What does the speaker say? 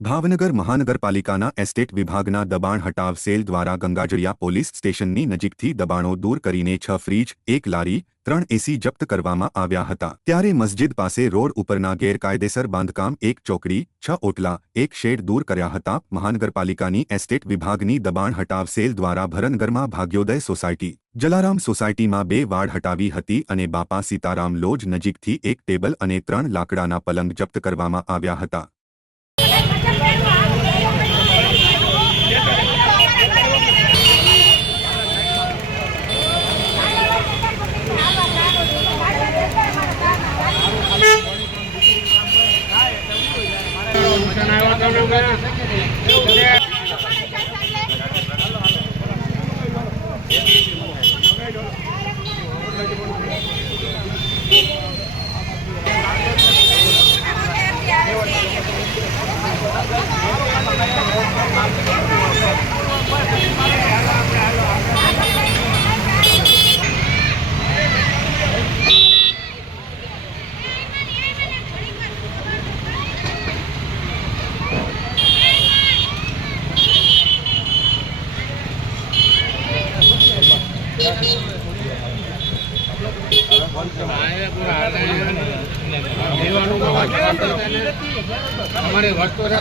ભાવનગર મહાનગરપાલિકાના એસ્ટેટ વિભાગના દબાણ હટાવ સેલ દ્વારા ગંગાજળિયા પોલીસ સ્ટેશનની નજીકથી દબાણો દૂર કરીને 6 ફ્રીજ, 1 લારી, 3 એસી જપ્ત કરવામાં આવ્યા હતા। ત્યારે મસ્જિદ પાસે રોડ ઉપરના ગેરકાયદેસર બાંધકામ, 1 ચોકડી, 6 ઓટલા, 1 શેડ દૂર કર્યા હતા। મહાનગરપાલિકાની એસ્ટેટ વિભાગની દબાણ હટાવ સેલ દ્વારા ભરનગરમાં ભાગ્યોદય સોસાયટી, જલારામ સોસાયટીમાં 2 વાડ હટાવી હતી અને બાપા સીતારામ લોજ નજીકથી 1 ટેબલ અને 3 લાકડાના પલંગ જપ્ત કરવામાં આવ્યા હતા। हमारे वस्तु ओला